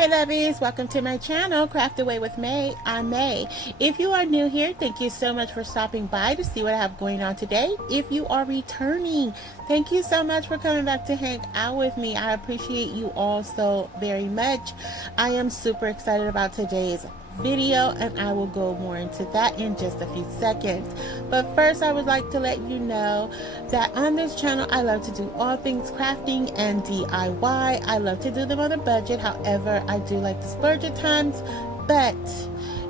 Hey lovies, welcome to my channel, Craft Away with May. I'm May. If you are new here, thank you so much for stopping by to see what I have going on today. If you are returning, thank you so much for coming back to hang out with me. I appreciate you all so very much. I am super excited about today's video and I will go more into that in just a few seconds. But first, I would like to let you know that on this channel I love to do all things crafting and DIY. I love to do them on a budget. However, I do like to splurge at times, but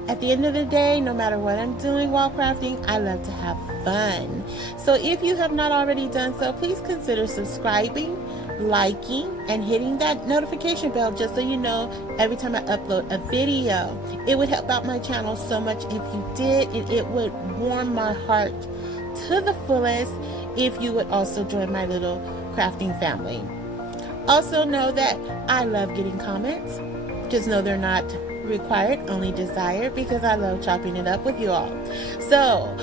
at the end of the day, no matter what I'm doing while crafting, I love to have fun. So if you have not already done so, please consider subscribing, liking, and hitting that notification bell just so you know every time I upload a video. It would help out my channel so much if you did, and it would warm my heart to the fullest if you would also join my little crafting family. Also know that I love getting comments. Just know they're not required, only desired, because I love chopping it up with you all. So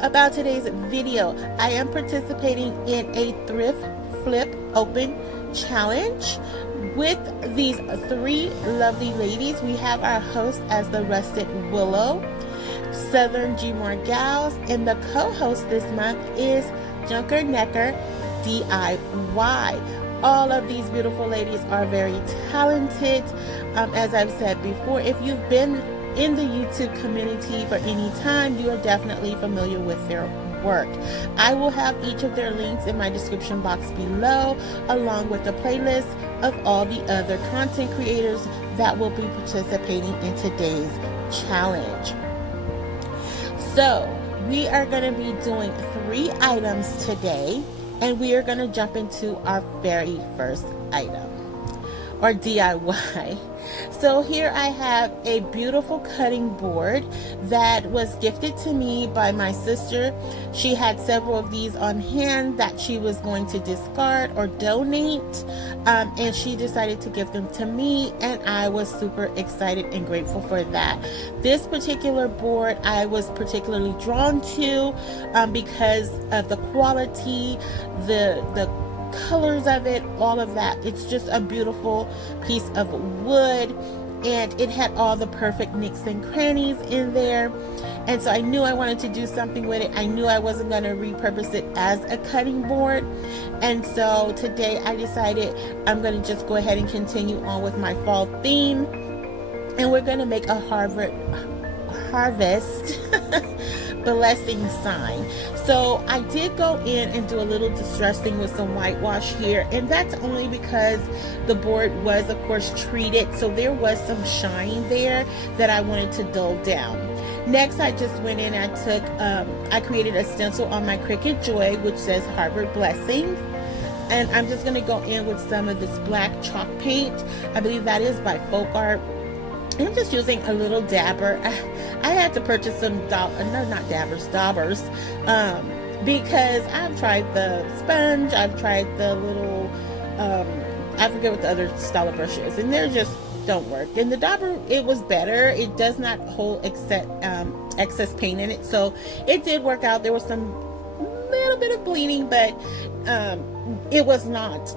about today's video, I am participating in a thrift flip open challenge with these three lovely ladies. We have our host as the Rusted Willow, Southern Gmore Gals, and the co-host this month is Junker Necker DIY. All of these beautiful ladies are very talented. As I've said before, if you've been in the YouTube community for any time, you are definitely familiar with their work. I will have each of their links in my description box below, along with the playlist of all the other content creators that will be participating in today's challenge. So we are going to be doing 3 items today, and we are going to jump into our very first item, or DIY. So here I have a beautiful cutting board that was gifted to me by my sister. She had several of these on hand that she was going to discard or donate, and she decided to give them to me, and I was super excited and grateful for that. This particular board I was particularly drawn to because of the quality, the colors of it, all of that. It's just a beautiful piece of wood, and it had all the perfect nicks and crannies in there, and so I knew I wanted to do something with it. I knew I wasn't going to repurpose it as a cutting board, and so today I decided I'm going to just go ahead and continue on with my fall theme, and we're going to make a harvest blessing sign. So I did go in and do a little distressing with some whitewash here, and that's only because the board was of course treated, so there was some shine there that I wanted to dull down. Next, I just went in and I created a stencil on my Cricut Joy which says Harvard Blessings, and I'm just going to go in with some of this black chalk paint. I believe that is by Folk Art. I'm just using a little dabber. I had to purchase some daubers, because I've tried the sponge, I've tried the little, I forget what the other style of brush is, and they just don't work. And the dauber, it was better. It does not hold excess paint in it, so it did work out. There was some little bit of bleeding, but it was not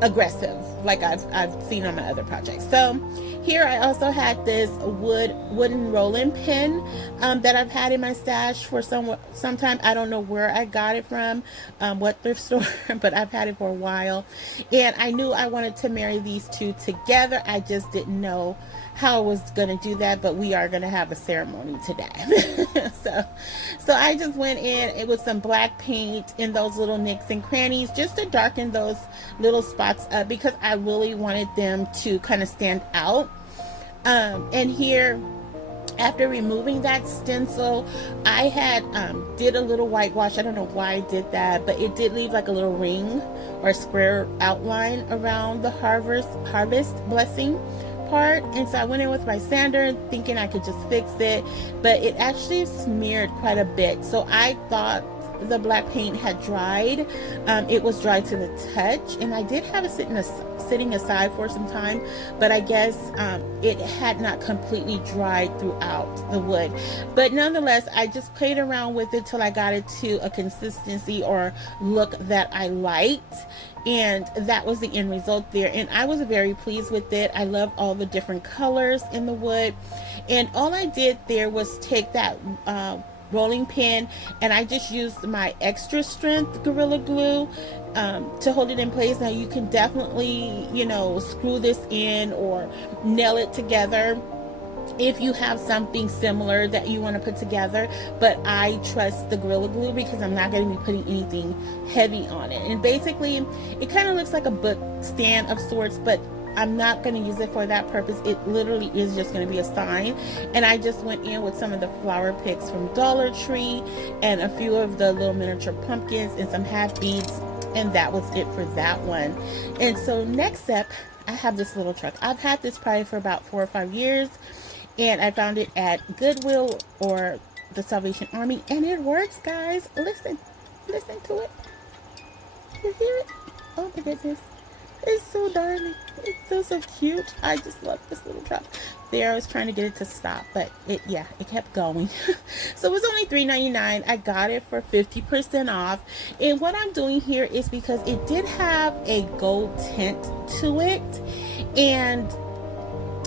aggressive like I've seen on my other projects. So here I also had this wooden rolling pin that I've had in my stash for some time. I don't know where I got it from, what thrift store, but I've had it for a while, and I knew I wanted to marry these two together. I just didn't know how I was gonna do that, but we are gonna have a ceremony today. so I just went in with some black paint in those little nicks and crannies just to darken those little spots up, because I really wanted them to kind of stand out. And here, after removing that stencil, I had did a little whitewash. I don't know why I did that, but it did leave like a little ring or square outline around the harvest blessing part, and so I went in with my sander thinking I could just fix it, but it actually smeared quite a bit. So I thought the black paint had dried. It was dry to the touch, and I did have it sitting aside for some time, but I guess it had not completely dried throughout the wood. But nonetheless, I just played around with it till I got it to a consistency or look that I liked, and that was the end result there, and I was very pleased with it. I love all the different colors in the wood, and all I did there was take that rolling pin, and I just used my extra strength Gorilla Glue to hold it in place. Now you can definitely, you know, screw this in or nail it together if you have something similar that you want to put together, but I trust the Gorilla Glue because I'm not going to be putting anything heavy on it. And basically it kind of looks like a book stand of sorts, but I'm not going to use it for that purpose. It literally is just going to be a sign. And I just went in with some of the flower picks from Dollar Tree and a few of the little miniature pumpkins and some half beads, and that was it for that one. And so next up, I have this little truck. I've had this probably for about 4 or 5 years, and I found it at Goodwill or the Salvation Army, and it works, guys. Listen to it. You hear it? Oh my goodness. It's so darling. It's so cute. I just love this little truck. There, I was trying to get it to stop, but it kept going. So it was only $3.99. I got it for 50% off. And what I'm doing here is because it did have a gold tint to it, and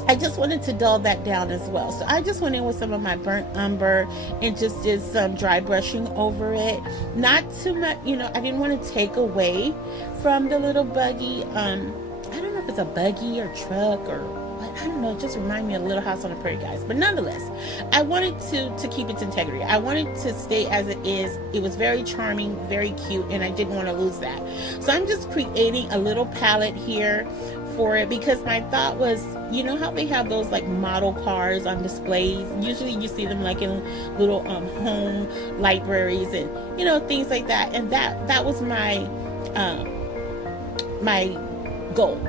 I just wanted to dull that down as well. So I just went in with some of my burnt umber and just did some dry brushing over it. Not too much, you know, I didn't want to take away from the little buggy. I don't know if it's a buggy or truck or what. I don't know. It just reminded me of Little House on the Prairie, guys. But nonetheless, I wanted to keep its integrity. I wanted to stay as it is. It was very charming, very cute, and I didn't want to lose that. So I'm just creating a little palette here for it, because my thought was, you know how they have those like model cars on displays? Usually you see them like in little home libraries and, you know, things like that. And that was my my goal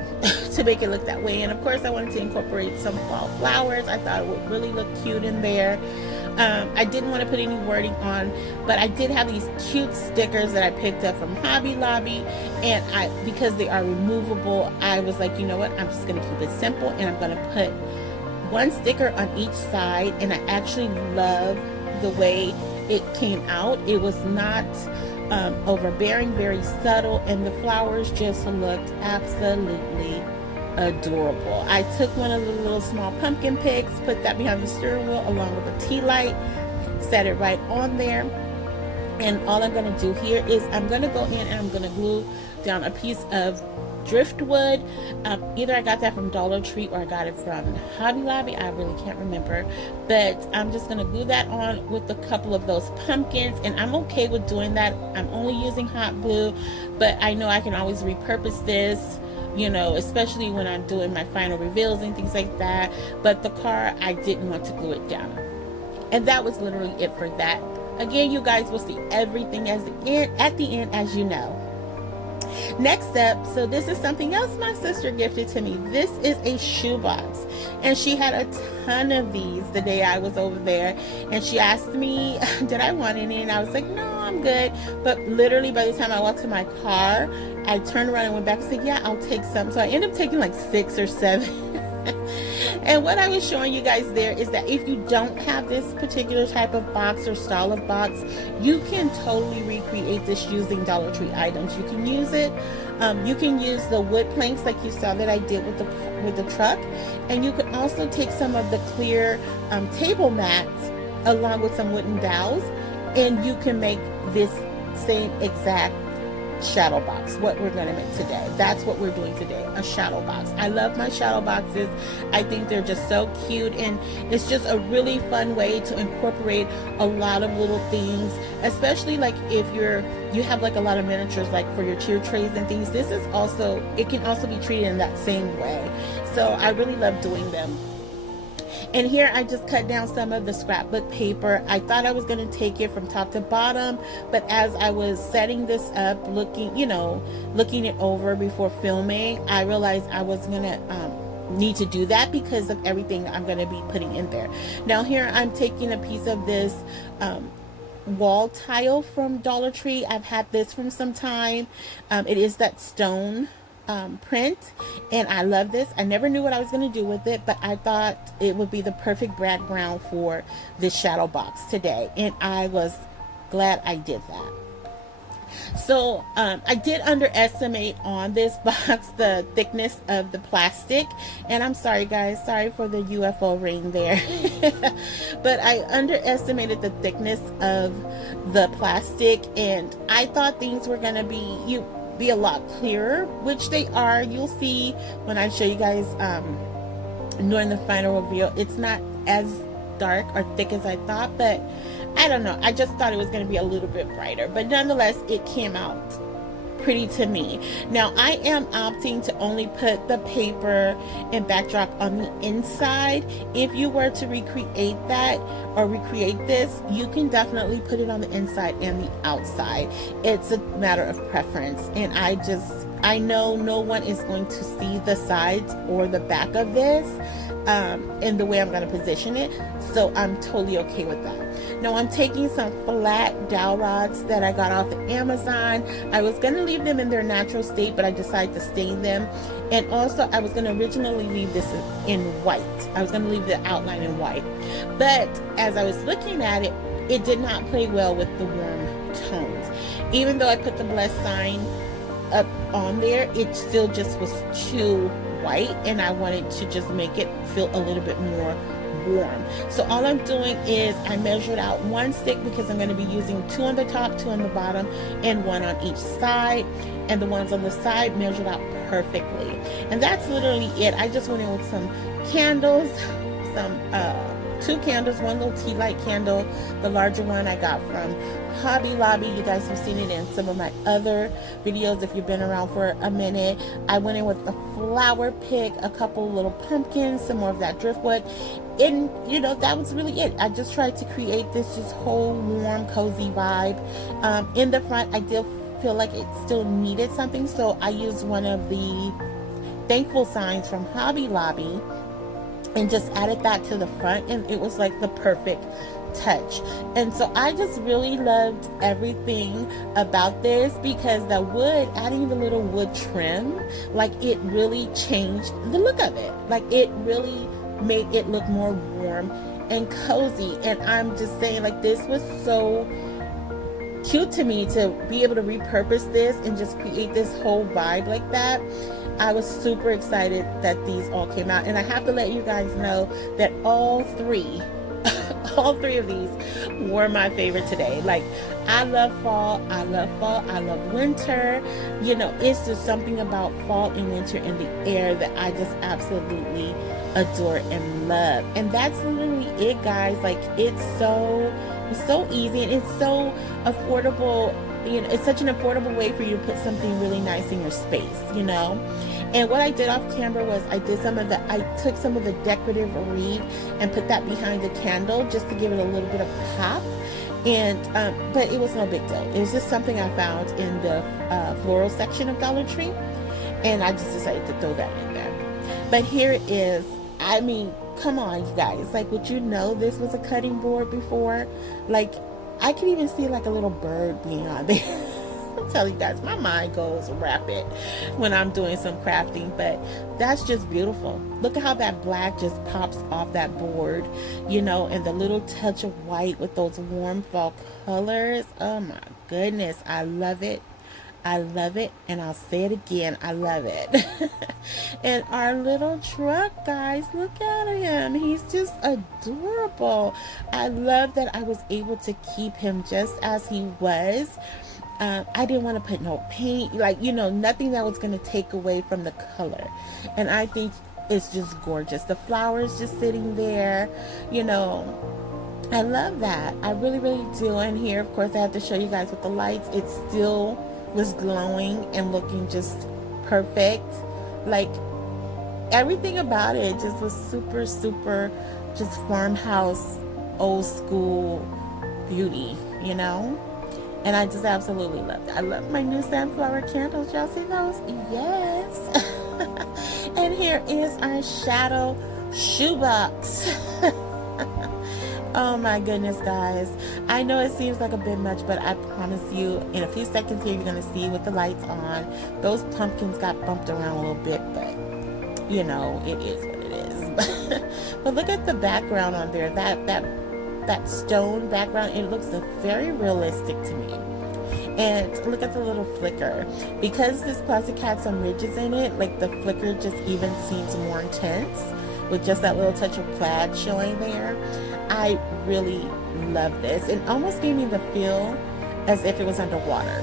to make it look that way. And of course I wanted to incorporate some fall flowers. I thought it would really look cute in there. I didn't want to put any wording on, but I did have these cute stickers that I picked up from Hobby Lobby, and because they are removable, I was like, you know what, I'm just going to keep it simple, and I'm going to put one sticker on each side. And I actually love the way it came out. It was not overbearing, very subtle, and the flowers just looked absolutely adorable. I took one of the little small pumpkin picks, put that behind the steering wheel along with a tea light, set it right on there, and all I'm going to do here is I'm going to go in and I'm going to glue down a piece of driftwood. Either I got that from Dollar Tree or I got it from Hobby Lobby. I really can't remember, but I'm just going to glue that on with a couple of those pumpkins, and I'm okay with doing that. I'm only using hot glue, but I know I can always repurpose this, you know, especially when I'm doing my final reveals and things like that. But the car, I didn't want to glue it down. And that was literally it for that. Again, you guys will see everything at the end, as you know. Next up, so this is something else my sister gifted to me. This is a shoebox, and she had a ton of these the day I was over there, and she asked me did I want any, and I was like, no, I'm good. But literally by the time I walked to my car, I turned around and went back and said, yeah, I'll take some. So I ended up taking like 6 or 7. And what I was showing you guys there is that if you don't have this particular type of box or style of box, you can totally recreate this using Dollar Tree items. You can use it. You can use the wood planks like you saw that I did with the truck, and you can also take some of the clear table mats along with some wooden dowels, and you can make this same exact shadow box, what we're going to make today. That's what we're doing today, a shadow box. I love my shadow boxes. I think they're just so cute, and it's just a really fun way to incorporate a lot of little things, especially like if you have like a lot of miniatures like for your tier trays and things. This is also, it can also be treated in that same way. So I really love doing them. And here I just cut down some of the scrapbook paper. I thought I was going to take it from top to bottom, but as I was setting this up, looking it over before filming, I realized I was going to need to do that because of everything I'm going to be putting in there. Now here I'm taking a piece of this wall tile from Dollar Tree. I've had this from some time. It is that stone print, and I love this. I never knew what I was going to do with it, but I thought it would be the perfect background for this shadow box today, and I was glad I did that. So I did underestimate on this box the thickness of the plastic, and I'm sorry guys, sorry for the UFO ring there. But I underestimated the thickness of the plastic, and I thought things were gonna be a lot clearer, which they are. You'll see when I show you guys during the final reveal. It's not as dark or thick as I thought, but I don't know, I just thought it was going to be a little bit brighter, but nonetheless it came out pretty to me. Now I am opting to only put the paper and backdrop on the inside. If you were to recreate that or recreate this, you can definitely put it on the inside and the outside. It's a matter of preference, and I know no one is going to see the sides or the back of this in the way I'm going to position it, so I'm totally okay with that. Now I'm taking some flat dowel rods that I got off of Amazon. I was going to leave them in their natural state, but I decided to stain them. And also I was going to originally leave this in white. I was going to leave the outline in white, but as I was looking at it, it did not play well with the warm tones. Even though I put the blessed sign up on there, it still just was too white, and I wanted to just make it feel a little bit more warm. So all I'm doing is I measured out one stick, because I'm going to be using 2 on the top, 2 on the bottom, and 1 on each side, and the ones on the side measured out perfectly. And that's literally it. I just went in with some candles, some 2 candles, 1 little tea light candle. The larger one I got from Hobby Lobby. You guys have seen it in some of my other videos if you've been around for a minute. I went in with a flower pick, a couple little pumpkins, some more of that driftwood, and you know, that was really it. I just tried to create this just whole warm, cozy vibe. In the front, I did feel like it still needed something, so I used one of the thankful signs from Hobby Lobby and just added that to the front, and it was like the perfect touch. And so I just really loved everything about this, because the wood, adding the little wood trim, like it really changed the look of it. Like it really made it look more warm and cozy. And I'm just saying, like, this was so cute to me to be able to repurpose this and just create this whole vibe like that. I was super excited that these all came out, and I have to let you guys know that all three of these were my favorite today. Like, I love fall, I love winter. You know, it's just something about fall and winter in the air that I just absolutely adore and love. And that's literally it, guys. Like, it's so easy, and it's so affordable. You know, it's such an affordable way for you to put something really nice in your space, you know. And what I did off camera was I took some of the decorative reed and put that behind the candle just to give it a little bit of pop. And but it was no big deal. It was just something I found in the floral section of Dollar Tree, and I just decided to throw that in there. But here it is. I mean, come on, you guys. Like, would you know this was a cutting board before? Like, I could even see like a little bird being on there. I'm telling you guys, my mind goes rapid when I'm doing some crafting, but that's just beautiful. Look at how that black just pops off that board, you know, and the little touch of white with those warm fall colors. Oh my goodness, I love it. I love it, and I'll say it again, I love it. And our little truck, guys, look at him. He's just adorable. I love that I was able to keep him just as he was. I didn't want to put no paint, like, you know, nothing that was going to take away from the color. And I think it's just gorgeous. The flowers just sitting there, you know. I love that. I really, really do. And here, of course, I have to show you guys with the lights. It still was glowing and looking just perfect. Like, everything about it just was super, super just farmhouse, old school beauty, you know. And I just absolutely loved it. I love my new sunflower candles. Y'all see those? Yes. And here is our shadow shoebox. Oh my goodness, guys. I know it seems like a bit much, but I promise you, in a few seconds here, you're going to see with the lights on. Those pumpkins got bumped around a little bit, but, you know, it is what it is. But look at the background on there. That stone background, it looks very realistic to me. And look at the little flicker. Because this plastic had some ridges in it, like the flicker just even seems more intense with just that little touch of plaid showing there. I really love this. It almost gave me the feel as if it was underwater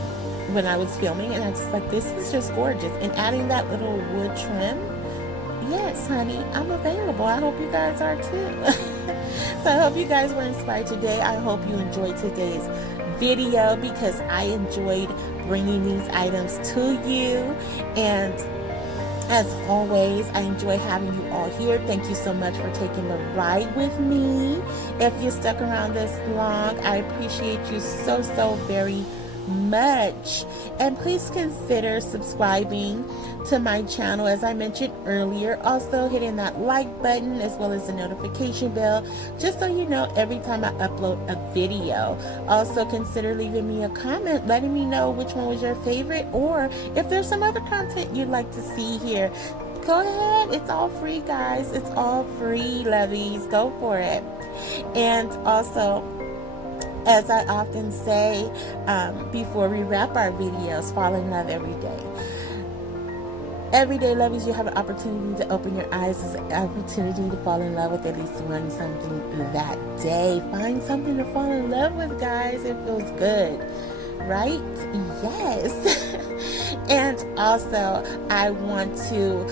when I was filming, and I was just like, this is just gorgeous. And adding that little wood trim, yes, honey, I'm available. I hope you guys are too. So I hope you guys were inspired today. I hope you enjoyed today's video, because I enjoyed bringing these items to you. And as always, I enjoy having you all here. Thank you so much for taking the ride with me. If you stuck around this long, I appreciate you so very much. And please consider subscribing to my channel, as I mentioned earlier. Also hitting that like button as well as the notification bell, just so you know every time I upload a video. Also consider leaving me a comment letting me know which one was your favorite, or if there's some other content you'd like to see here. Go ahead, it's all free, guys. It's all free, lovies. Go for it. And also, as I often say before we wrap our videos, fall in love every day. Every day, lovies, you have an opportunity to open your eyes. It's an opportunity to fall in love with at least one something that day. Find something to fall in love with, guys. It feels good, right? Yes. And also, I want to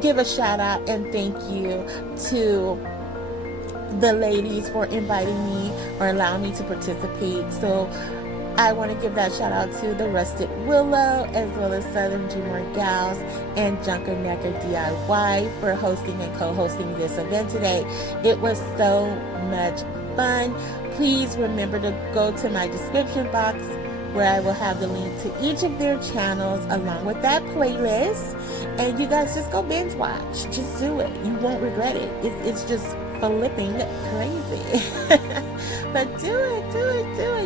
give a shout out and thank you to the ladies for inviting me or allowing me to participate. So I want to give that shout out to the Rusted Willow, as well as Southern Gmore Gals and Junker Necker DIY for hosting and co-hosting this event today. It was so much fun. Please remember to go to my description box, where I will have the link to each of their channels along with that playlist. And you guys just go binge watch. Just do it. You won't regret it. It's just flipping crazy. But do it.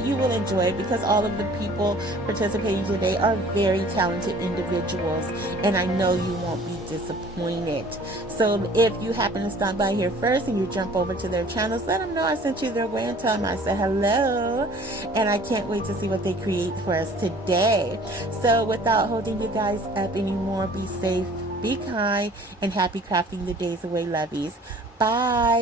You will enjoy it, because all of the people participating today are very talented individuals, and I know you won't be disappointed. So if you happen to stop by here first and you jump over to their channels, let them know I sent you their way and tell them I said hello, and I can't wait to see what they create for us today. So without holding you guys up anymore, be safe, be kind, and happy crafting the days away, lovies. Bye.